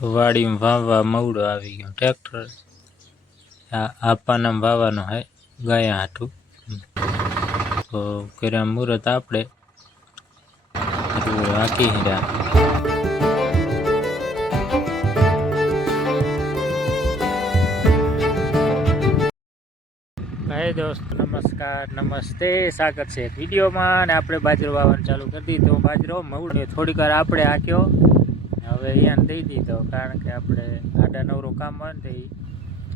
તો વાડીમાં વાવવા મવડો આવી ગયો ટ્રેક્ટર આ પાનામાં વાવવાનો હે ગાયા હાટું તો કર્યા મુહૂર્ત આપણે હાકી હીરા ભાઈ દોસ્ત નમસ્કાર નમસ્તે સ્વાગત છે એક વિડીયોમાં અને આપણે બાજરો વાવવાનું ચાલુ કરી દીધો બાજરો મવડો થોડીક વાર આપણે હાક્યો હવે અહીંયા દઈ દીધો કારણ કે આપણે આડા નવરો કામ હોય ને તો એ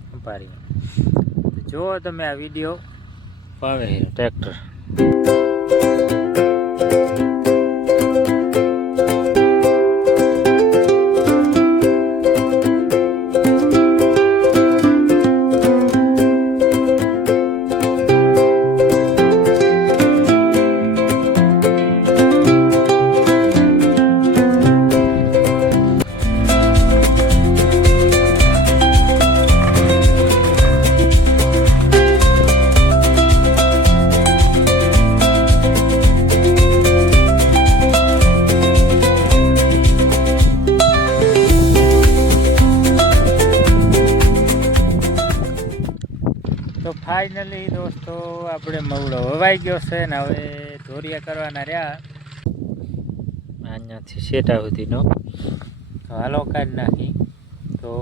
સંભાળીએ જો તમે આ વિડીયો વાવે ટ્રેક્ટર તો ફાઇનલી દોસ્તો આપણે મવડો વવાઈ ગયો છે ને હવે ઢોરિયા કરવાના રહ્યા અહીંયાથી શેટા સુધીનો તો હાલો કાઢી નાખી તો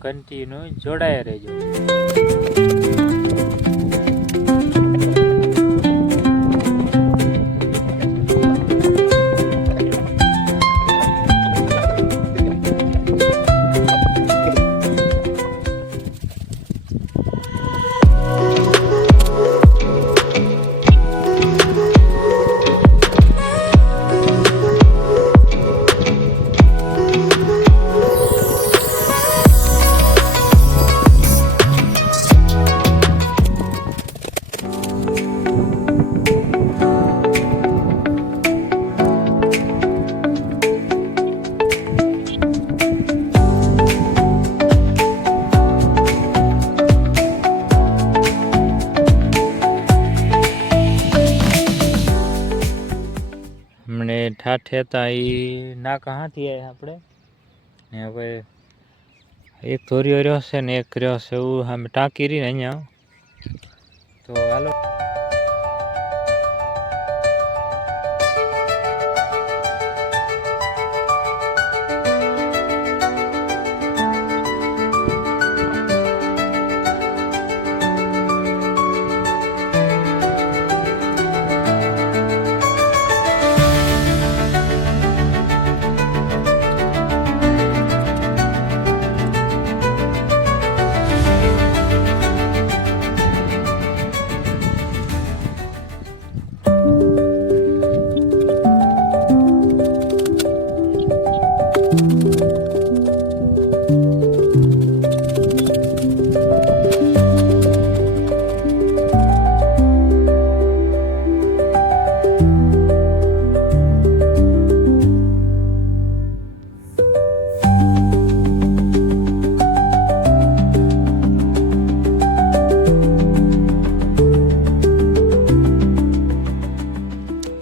કન્ટિન્યુ જોડાયા રહેજો हमने ठाठे था ना कहाँ थी આપણે ને હવે એક ધોરિયો રહ્યો છે ને એક રહ્યો છે એવું અમે ટાંકી રહી ને અહીંયા તો હાલો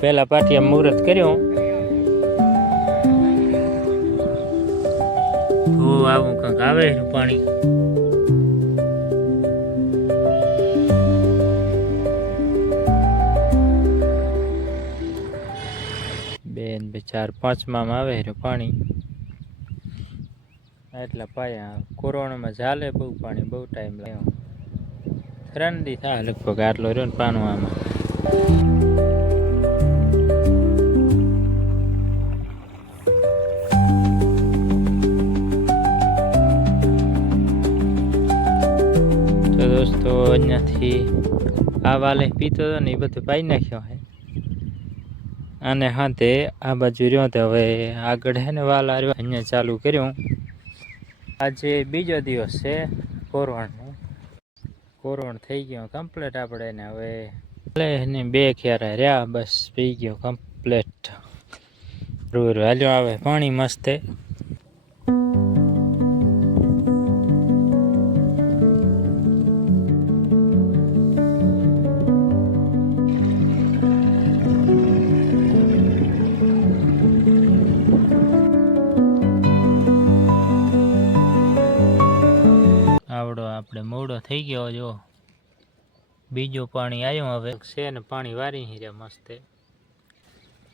પહેલા પાટિયા મુહૂર્ત કર્યો તો આવું કંઈક આવે પાણી બેન બે ચાર પાંચમાં આવે પાણી એટલા પાયા કોરોનામાં ચાલે બહુ પાણી બહુ ટાઈમ લાગ્યો 3 દી થાય લગભગ આટલો રહ્યો ને પાનું આમાં દોસ્તો અહીંયાથી આ વાલે પીતો હતો ને એ બધું પાઈ નાખ્યો હે અને હા તે આ બાજુ રહ્યો તો હવે આગળ હે ને વાલ આવ્યો અહીંયા ચાલુ કર્યું આજે બીજો દિવસ છે કોરોણ થઈ ગયો કમ્પ્લીટ આપણે ને હવે ને 2 ખેરા રહ્યા બસ પી ગયો કમ્પ્લીટ હાલ્યો આવે પાણી મસ્ત આપણે મોડો થઈ ગયો જો બીજું પાણી આવ્યું હવે છે ને પાણી વારી રહ્યા મસ્ત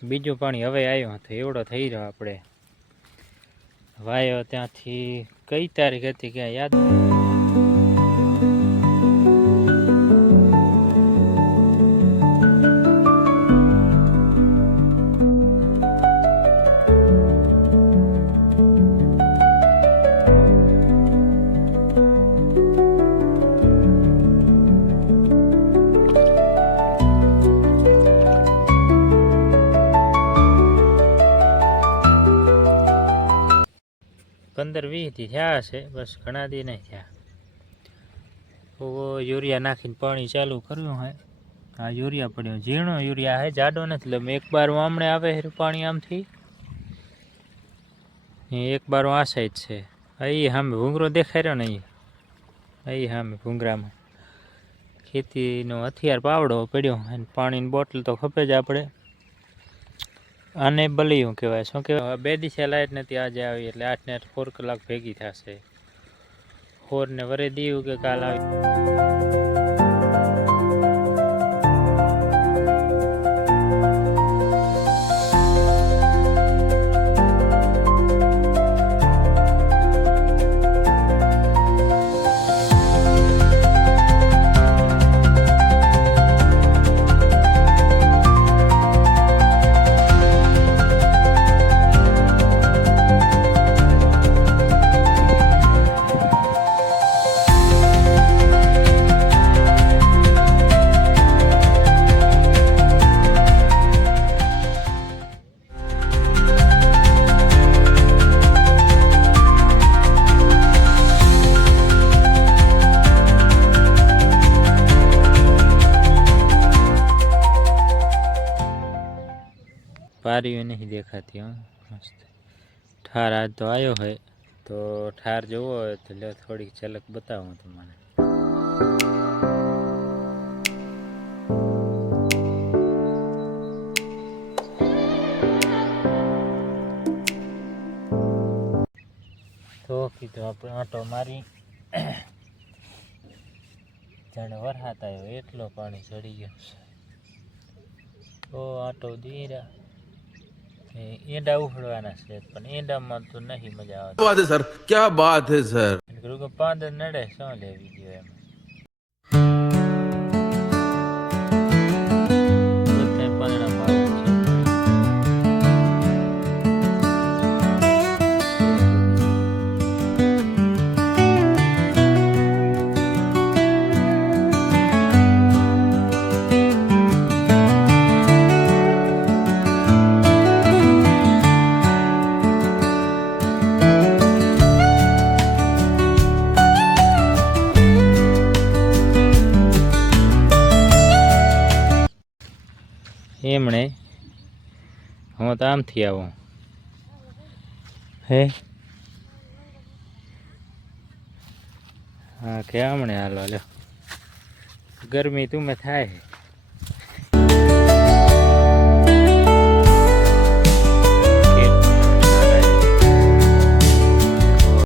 બીજું પાણી હવે આવ્યું હતું એવડો થઈ રહ્યો આપણે વાયો ત્યાંથી કઈ તારીખ હતી ક્યાં યાદ 15-20 દી થયા હશે બસ ઘણા દી નહીં થયા તો યુરિયા નાખીને પાણી ચાલુ કર્યું હે આ યુરિયા પડ્યો ઝીણો યુરિયા હે જાડો નથી એટલે એક બાર આમણે આવે પાણી આમથી એક બાર આ સાઈડ છે અહીં સામે ભૂંગરો દેખાઈ રહ્યો ને અહીં સામે ભૂંગરામાં ખેતીનો હથિયાર પાવડો પડ્યો અને પાણીની બોટલ તો ખપે જ આપણે આને બલિયું કહેવાય શું કહેવાય 2 દિવસે લાઈટ નથી આજે આવી એટલે 8 ને 4 કલાક ભેગી થશે 4 ને વરે દીવું કે કાલ આવી पारी नहीं देखाती हूँ मस्त ठार आज तो आयो है तो ठार जो है तो लो थोड़ी झलक बताऊँ तुम्हारे तो कीधुं आपणे आटो मारी जाने वरसाद आव्यो एटलो पाणी चढ़ी गयो तो आटो दीरा ईंडा उखड़वाना छे पण ईंडामां तो नहीं मजा आवे बात है सर क्या बात है सर क्योंकि पांद नड़े शो लेवी गयो एम बते परिणाम आवे एमणे हूँ तो आम थी आऊँ हे हाँ क्या हमने हालो लो गर्मी तुम्हें थाय